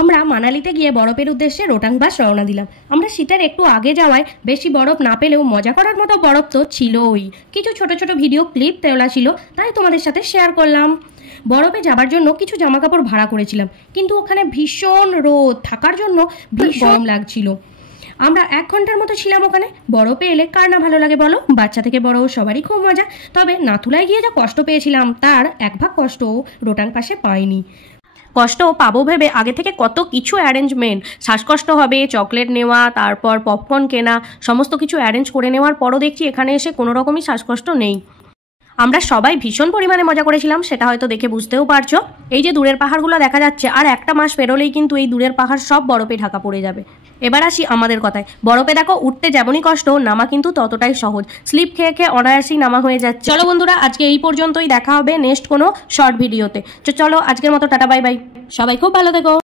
আমরা মানালিতে গিয়ে বরফের উদ্দেশ্যে রোটাং বাস রওনা দিলাম। আমরা শীতের একটু আগে যাওয়ায় বেশি বরফ না পেলেও মজা করার মতো বরফ তো ছিলই। কিছু ছোট ছোট ভিডিও ক্লিপ তোলা ছিল, তাই তোমাদের সাথে শেয়ার করলাম। বরফে যাবার জন্য কিছু জামা কাপড় ভাড়া করেছিলাম, কিন্তু ওখানে ভীষণ রোদ থাকার জন্য ভীষণ লাগছিল। আমরা 1 ঘন্টার মতো ছিলাম ওখানে। বরফে এলে কার না ভালো লাগে বলো, বাচ্চা থেকে বড় সবারই খুব মজা। তবে নাথুলায় গিয়ে যা কষ্ট পেয়েছিলাম তার 1 ভাগ কষ্ট রোটাং পাশে পাইনি। কষ্ট পাবো ভেবে আগে থেকে কত কিছু অ্যারেঞ্জমেন্ট, শ্বাসকষ্ট হবে, চকলেট নেওয়া, তারপর পপকর্ন কেনা, সমস্ত কিছু অ্যারেঞ্জ করে নেওয়ার পরও দেখছি এখানে এসে কোনো রকমই শ্বাসকষ্ট নেই। আমরা সবাই ভীষণ পরিমাণে মজা করেছিলাম, সেটা হয়তো দেখে বুঝতেও পারছো। এই যে দূরের পাহাড়গুলো দেখা যাচ্ছে, আর 1টা মাস পেরোলেই কিন্তু এই দূরের পাহাড় সব বরফে ঢাকা পড়ে যাবে। এবার আসি আমাদের কথায়। বরফে দেখো উঠতে যেমনই কষ্ট, নামা কিন্তু ততটাই সহজ। স্লিপ খেয়ে খেয়ে অনায়াসেই নামা হয়ে যাচ্ছে। চলো বন্ধুরা, আজকে এই পর্যন্তই। দেখা হবে নেক্সট কোনো শর্ট ভিডিওতে। চলো আজকের মতো টাটা বাই বাই। সবাই খুব ভালো থেকো।